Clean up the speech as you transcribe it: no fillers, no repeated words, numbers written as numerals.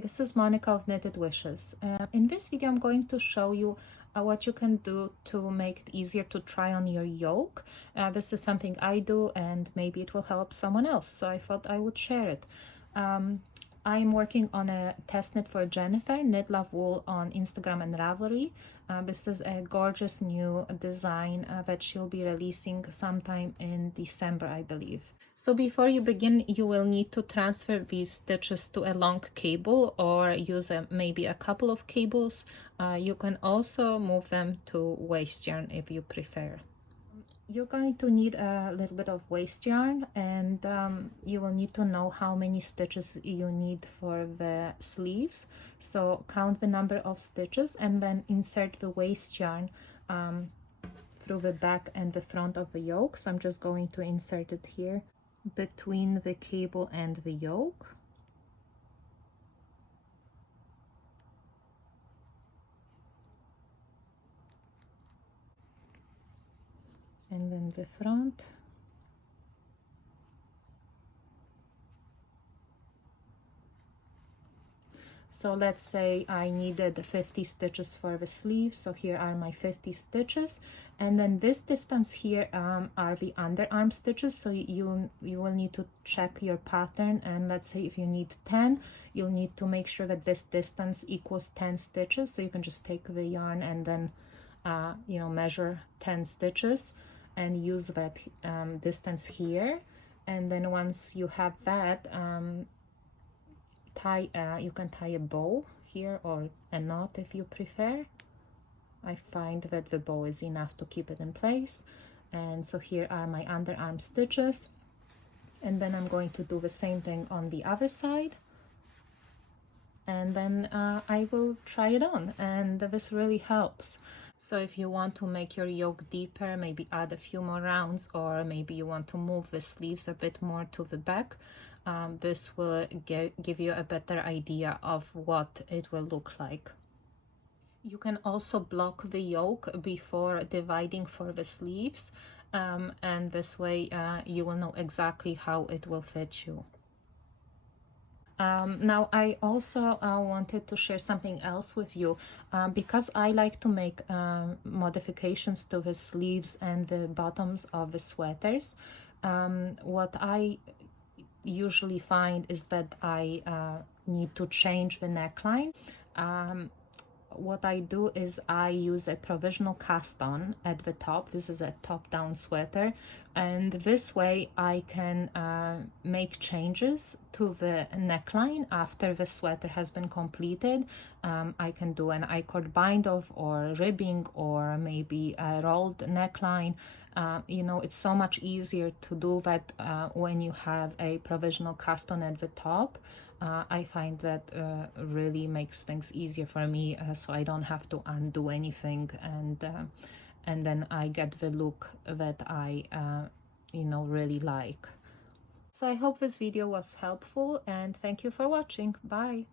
this is Monica of Knitted Wishes. In this video, I'm going to show you what you can do to make it easier to try on your yoke. This is something I do, and maybe it will help someone else, so I thought I would share it. I'm working on a test knit for Jennifer, Knit Love Wool on Instagram and Ravelry. This is a gorgeous new design that she'll be releasing sometime in December, I believe. So before you begin, you will need to transfer these stitches to a long cable or use maybe a couple of cables. You can also move them to waste yarn if you prefer. You're going to need a little bit of waste yarn, and you will need to know how many stitches you need for the sleeves. So count the number of stitches and then insert the waste yarn through the back and the front of the yoke. So I'm just going to insert it here between the cable and the yoke. And then the front. So let's say I needed 50 stitches for the sleeve, so here are my 50 stitches, and then this distance here are the underarm stitches. So you will need to check your pattern, and let's say if you need 10, you'll need to make sure that this distance equals 10 stitches. So you can just take the yarn and then measure 10 stitches and use that distance here. And then once you have that, you can tie a bow here or a knot if you prefer. I find that the bow is enough to keep it in place. And so here are my underarm stitches, and then I'm going to do the same thing on the other side, and then I will try it on, and this really helps. So if you want to make your yoke deeper, maybe add a few more rounds, or maybe you want to move the sleeves a bit more to the back, this will give you a better idea of what it will look like. You can also block the yoke before dividing for the sleeves, and this way you will know exactly how it will fit you. Now I also wanted to share something else with you, because I like to make modifications to the sleeves and the bottoms of the sweaters. What I usually find is that I need to change the neckline. What I do is I use a provisional cast on at the top. This is a top-down sweater, and this way I can make changes to the neckline after the sweater has been completed. I can do an I-cord bind off or ribbing, or maybe a rolled neckline. It's so much easier to do that when you have a provisional cast on at the top. I find that really makes things easier for me, so I don't have to undo anything, and then I get the look that I really like. So I hope this video was helpful, and thank you for watching. Bye.